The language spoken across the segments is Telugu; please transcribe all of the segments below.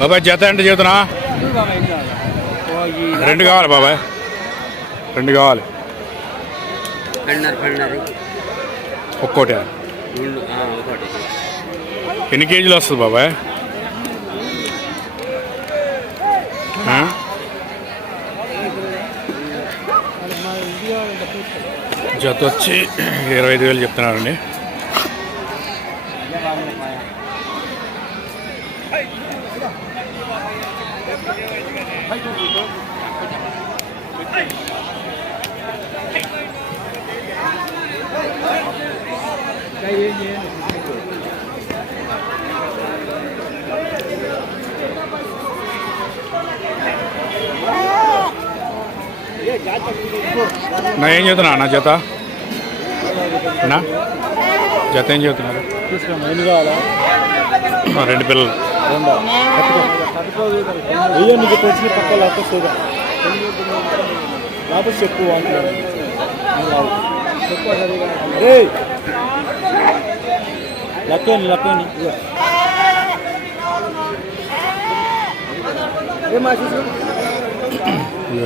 బాబాయ్ జత అంటే చెబుతున్నా? రెండు కావాలి బాబాయ్. రెండు కావాలి. ఒక్కోటి. ఎన్ని కేజీలు వస్తుంది బాబాయ్? జత వచ్చి ఇరవై ఐదు వేలు చెప్తున్నారండి. నా ఏం చెబుతున్నా నా జత? నా? జత ఏం చెబుతున్నారు ఎన్ని కావాలా? రెండు పిల్లలు. వెయ్యి నీకు తెచ్చిన పక్క లేకపోతే చూద్దాం లేకపోతే చెప్పు లెక్కని లెక్కని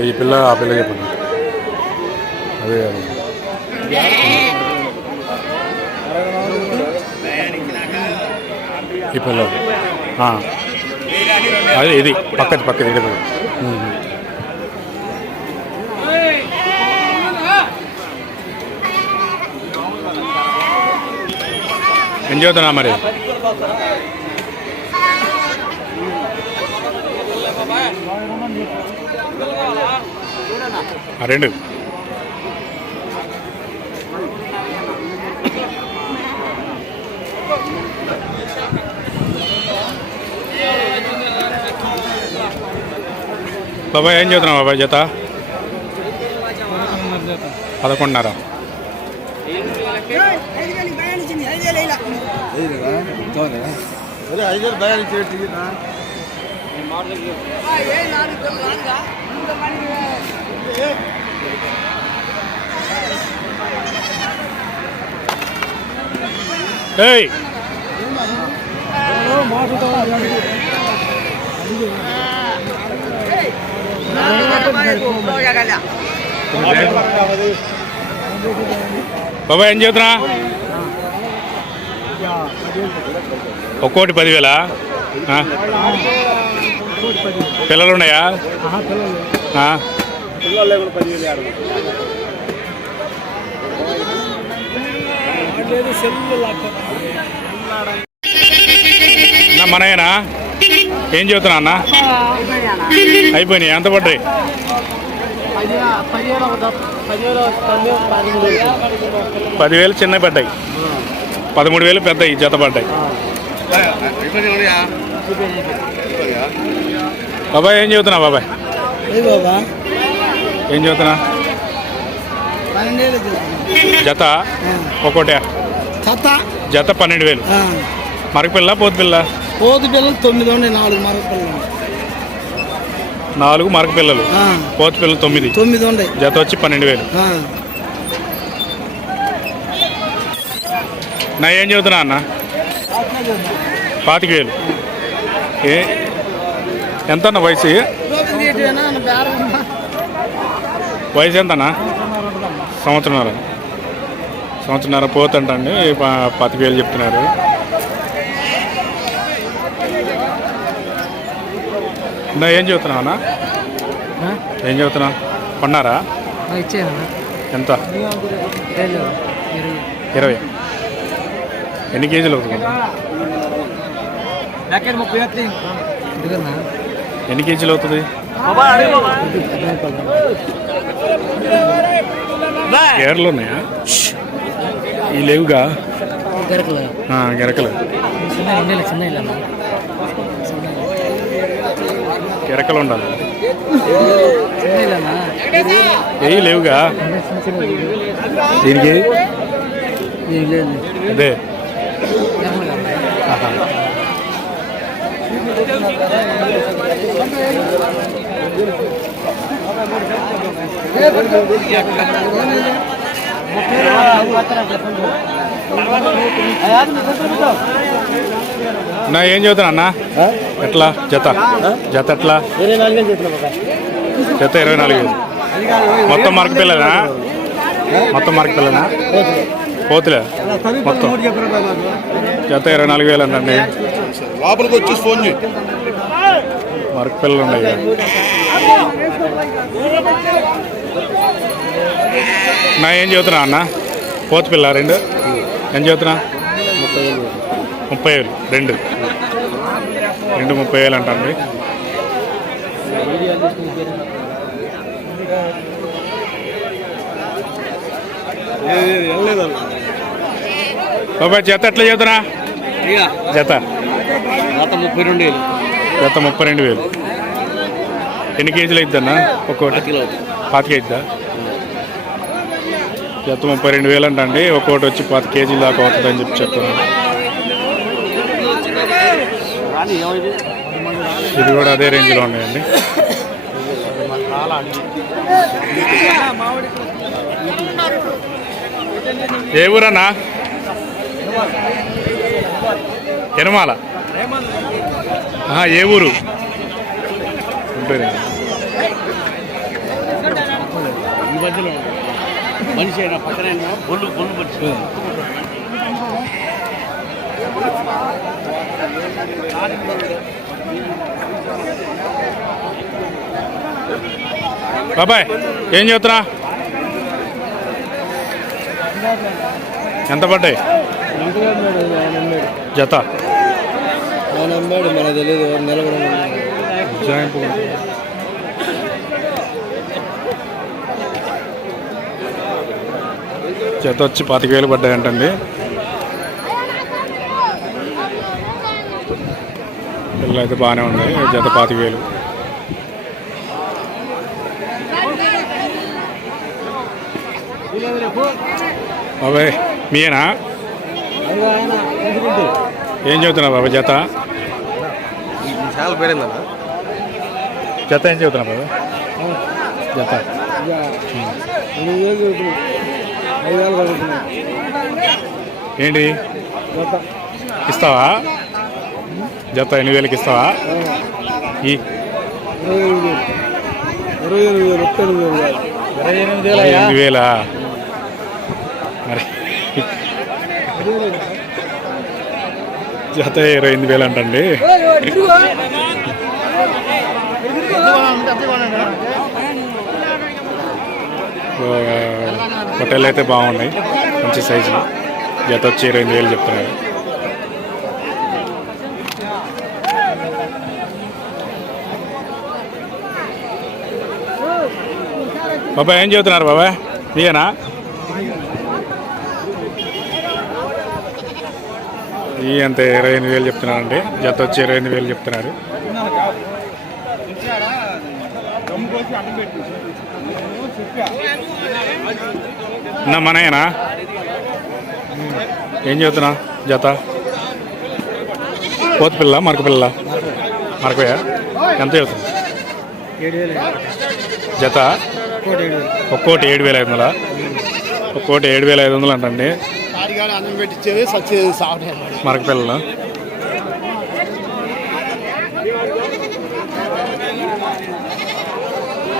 ఈ పిల్ల ఆ పిల్ల చెప్పండి అదే. ఈ పిల్లలు అదే ఇది పక్కది పక్కది ఇక్కడ ఏం చదువుతున్నా మరి? రెండు. బాబాయ్ ఏం చదువుతున్నావు బాబాయ్ జత? పదకొండున్నర. ఐదు బాబా బాబాయ్ ఏం చదువుతున్నా ఒక్కోటి పదివేలా? పిల్లలు ఉన్నాయా పిల్లలు లేదు సెల్లు నా మనయేనా ఏం చెబుతున్నా అన్న? అయిపోయినాయి ఎంత పడ్డాయి? పదివేలు చిన్న పడ్డాయి. పదమూడు వేలు పెద్దవి జత పడ్డాయి. బాబాయ్ ఏం చదువుతున్నా బాబాయ్? ఏం చదువుతున్నా జత? ఒక్కోటే. కథ జత పన్నెండు వేలు మరక పిల్ల పోతు పిల్ల? పోతు పిల్లలు తొమ్మిది ఉండే నాలుగు మరొక పిల్లలు. నాలుగు మరక పిల్లలు. పోతు పిల్లలు తొమ్మిది. తొమ్మిది ఉండే. జత వచ్చి పన్నెండు వేలు నా ఏం చదువుతున్నా అన్న? పాతిక వేలు ఏ ఎంత అన్న వయసు వయసు ఎంతనా సంవత్సరంన్నర. సంవత్సరంన్నర పోతంటండి. ప- పాతిక వేలు చెప్తున్నారు. నా ఏం చదువుతున్నావు అన్న? ఏం చదువుతున్నా కొన్నారా? ఎంత? ఇరవై. ఎన్ని కేజీలు అవుతుంది? ఎన్ని కేజీలు అవుతుంది? గేర్లు ఉన్నాయా? ఈ లేవుగా? గరకల. గెరకలు. గెరకలు ఉండాలి. ఏవి లేవుగా? దీనికి? అదే. ఆహా. నా ఏం చదువుతున్నా అన్న? ఎట్లా? జత. జత ఎట్లా? జత ఇరవై నాలుగు మొత్తం మరక పిల్లనా మొత్తం మరక పిల్లనా పోతులే. మొత్తం. జత ఇరవై నాలుగు వేలు అండి. లోపలికి వచ్చి ఫోన్ చేయి. మరక పిల్లలు ఉన్నాయి. నా ఏం చదువుతున్నా అన్న? పోతు పిల్ల రెండు? ఏం చదువుతున్నా? ముప్పై వేలు రెండు. రెండు ముప్పై వేలు అంటండి బాబాయ్ జత ఎట్లా చదువుతున్నా? జత. జత ముప్పై రెండు వేలు. జత ముప్పై రెండు వేలు. ఎన్ని కేజీలు అవుతుందన్నా ఒక్కోటి కిలో పాతిక అవుతుందా జత ముప్పై రెండు వేలు అంటండి. ఒక్కోటి వచ్చి పది కేజీల దాకా అవుతుందని చెప్పి చెప్తున్నాను ఇది కూడా అదే రేంజ్లో ఉన్నాయండి. ఏ ఊరన్నా? ఎనమాల ఏ ఊరు? ఉంటారు ఈ మధ్యలో మనిషి అయినా పక్కన బొల్లు బొల్లు మనిషి బాబాయ్ ఏం చెప్తున్నా ఎంత పడ్డాయి జత ఆయన అమ్మాడు మనకు తెలియదు నెల జత వచ్చి పాతిక వేలు పడ్డాయంటండి. పిల్లలు అయితే బాగానే ఉన్నాయి జత పాతిక వేలు బాబాయ్ తీసుకుంటే. ఏం చెబుతున్నా బాబాయ్ జత చాలా పేరేందన్నా? జత ఏం చెబుతున్నా బాబాయ్? జత ఏంటి? ఇస్తావా? జత ఎనిమిది వేలకి ఇస్తావా? ఈ. ఎనిమిది ఎనిమిది వేలా? మరి జత ఇరవై ఎనిమిది వేలు అంటండి. హోటల్ అయితే బాగున్నాయి. మంచి సైజు జత వచ్చి ఇరవై వేలు చెప్తున్నారు. బాబాయ్ ఏం చెబుతున్నారు బాబాయ్? నీయేనా? ఈ అంత ఇరవై ఎనిమిది వేలు చెప్తున్నారండి. జత వచ్చి ఇరవై ఎనిమిది వేలు చెప్తున్నారు. నా మనయేనా? ఏం చెబుతున్నా జత? పోత పిల్ల మరక పిల్ల. మరకయ్య ఎంత చెబుతున్నా జత? ఒక్కోటి ఏడు వేల ఐదు వందల? ఒక్కోటి ఏడు వేల ఐదు వందలు అంటండి. మరక పిల్లలు?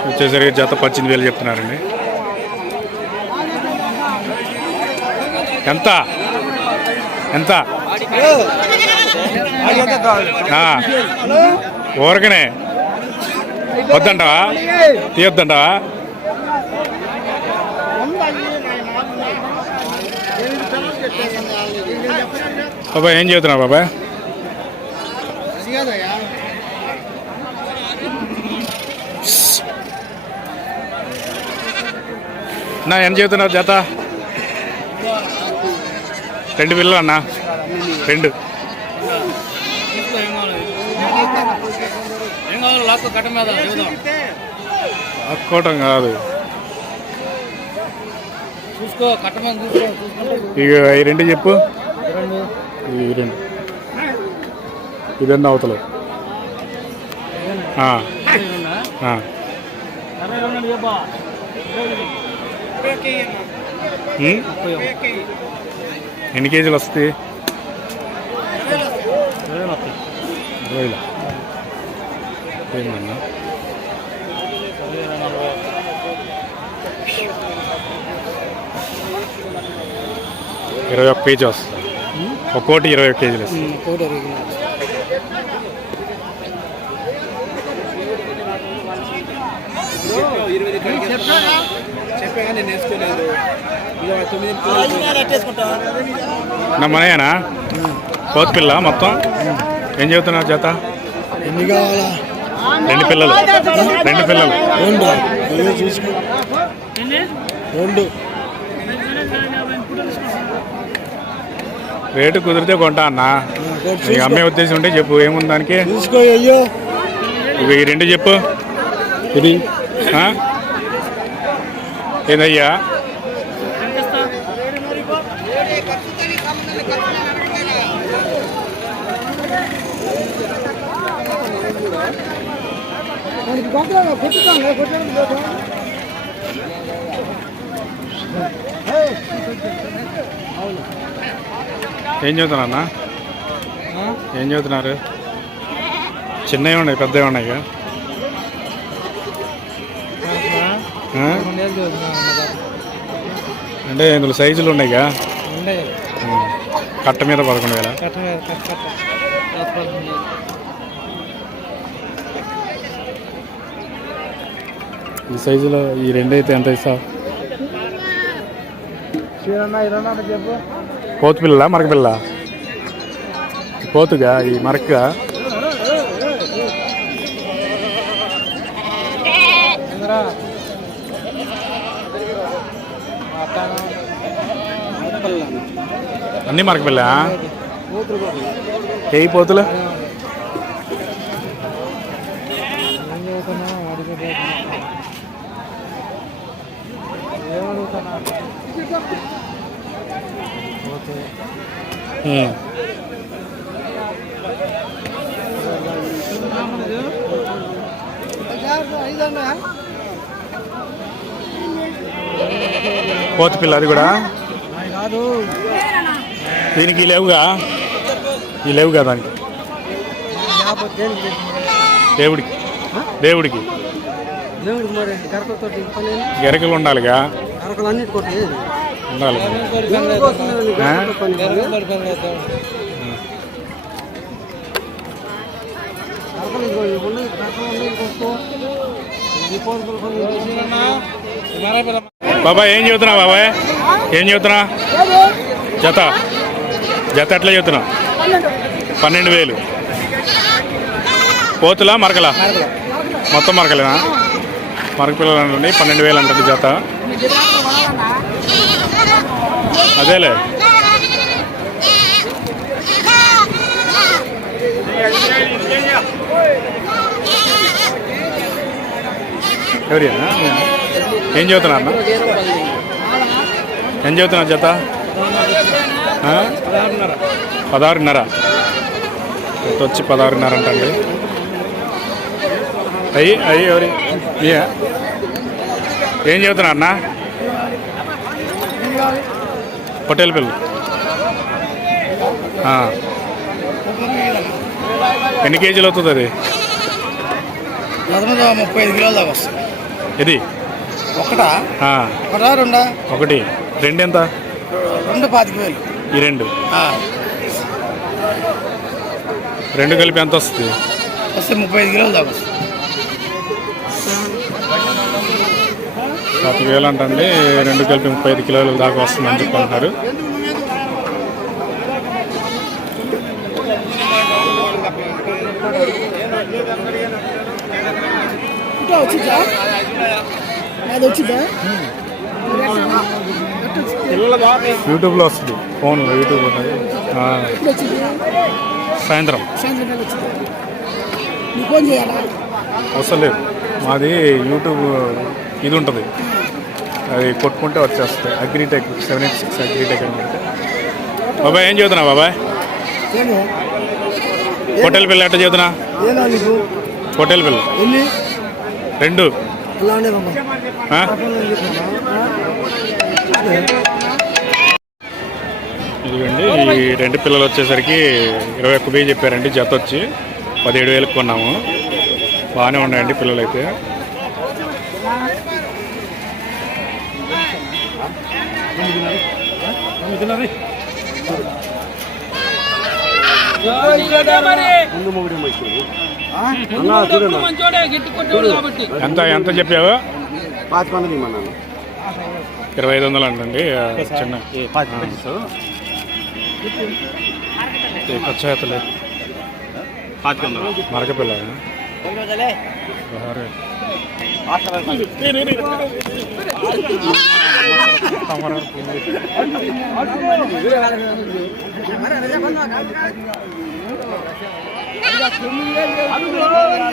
వచ్చేసరికి జత పద్దెనిమిది వేలు చెప్తున్నారండి. ఎంత? ఎంత? ఊరకనే. వద్దంటావా? తీయొద్దంటావా? బాబా ఏం చెబుతున్నావు బాబాయ్? నా ఎంత చెబుతున్నావు జత? రెండు పిల్లలు అన్నా. రెండు. అక్కోవటం కాదు. ఇక ఈ రెండు చెప్పు. ఈ రెండు. ఇదన్న అవతల? ఎన్ని కేజీలు వస్తాయి? ఇరవైలా. ఏందన్నా ఇరవై ఒక్క కేజీ వస్తుంది. ఒక్కోటి ఇరవై ఒక్క కేజీలు వస్తుంది. నేను నేర్చుకోలేదు. తొమ్మిది నా మనయేనా? కోతి పిల్ల మొత్తం? ఏం చెబుతున్నావు జత ఎన్ని కావాలా? రెండు పిల్లలు. రెండు పిల్లలు. రెండు. రేటు కుదిరితే కొంటా అన్న. నీకు అమ్మే ఉద్దేశం ఉంటే చెప్పు ఏముంది దానికి? చూసుకో అయ్యో. ఇవి రెండు చెప్పు. ఇది. ఆ? ఏదయ్యా ఏం చదువుతున్నా అన్న? ఏం చదువుతున్నారు? చిన్నవి ఉన్నాయి పెద్దవి ఉన్నాయి ఇక. ఆ? అంటే ఇందులో సైజులు ఉన్నాయి. ఇక. ఉం. కట్ట మీద పదకొండు వేల. ఈ సైజులో ఈ రెండు అయితే ఎంత ఇస్తావు? పోతు పిల్ల మరక పిల్ల పోతుగా ఈ మరక అన్నీ. మరక పిల్ల ఏ పోతులు. పోతు పిల్ల అది కూడా? దీనికి లేవుగా? ఈ లేవుగా దానికి? దేవుడికి. దేవుడికి. గెరకలు ఉండాలిగా? ఉండాలి. ఈ బాబాయ్ ఏం చెబుతున్నావు బాబాయ్? ఏం చెబుతున్నా జత. జత ఎట్లా చెబుతున్నావు పన్నెండు వేలు. పోతులా మరకలా? మొత్తం మరకలేనా? మరక పిల్లలు అంటుంది పన్నెండు వేలు అంటుంది జత. అదేలే. ఎవరి ఏం చదువుతున్నా అన్న? ఏం చదువుతున్నా జత? పదహారున్నర. వచ్చి పదహారున్నర అంటండి. అయ్యి అయ్యి ఎవరి. ఏం చదువుతున్నా అన్న? హోటల్ పిల్లలు. ఎన్ని కేజీలు అవుతుంది అది? ముప్పై ఐదు కిలోల దాకా వస్తుంది. ఇది? ఒకటా? ఒకటా రెండా? ఒకటి. రెండు ఎంత రెండు పాతిక వేలు. ఈ రెండు. రెండు కలిపి ఎంత వస్తుంది? వస్తే ముప్పై ఐదు కిలోల దాకా వస్తుంది. పాతిక వేలు అంటండి. రెండు కలిపి ముప్పై ఐదు కిలోల దాకా వస్తుందని చెప్పుకుంటున్నారు వచ్చిందా? అది వచ్చిందా యూట్యూబ్లో వస్తుంది. ఫోన్లో యూట్యూబ్ సాయంత్రం. నీ ఫోన్ చేయాలా? అవసరం లేదు. మాది యూట్యూబ్ ఇది ఉంటుంది అది కొట్టుకుంటే వచ్చేస్తాయి Agritech seven eight six Agritech అని బాబాయ్ ఏం చదువుతున్నా బాబాయ్? హోటల్ పిల్ల ఎట్ట చదువుతున్నా? హోటల్ పిల్ల రెండు? ఇదిగోండి ఈ రెండు పిల్లలు వచ్చేసరికి ఇరవై ఒక్క వెయ్యి చెప్పారండి జత వచ్చి పదిహేడు వేలకు కొన్నాము. బాగానే ఉన్నాయండి పిల్లలు అయితే ఎంత ఎంత చెప్పావు పాతి మంది ఇమ్మన్నాను ఇరవై ఐదు వందలు అంటండి చిన్న ఈ కచ్చేతలే మరక పిల్ల బహారే.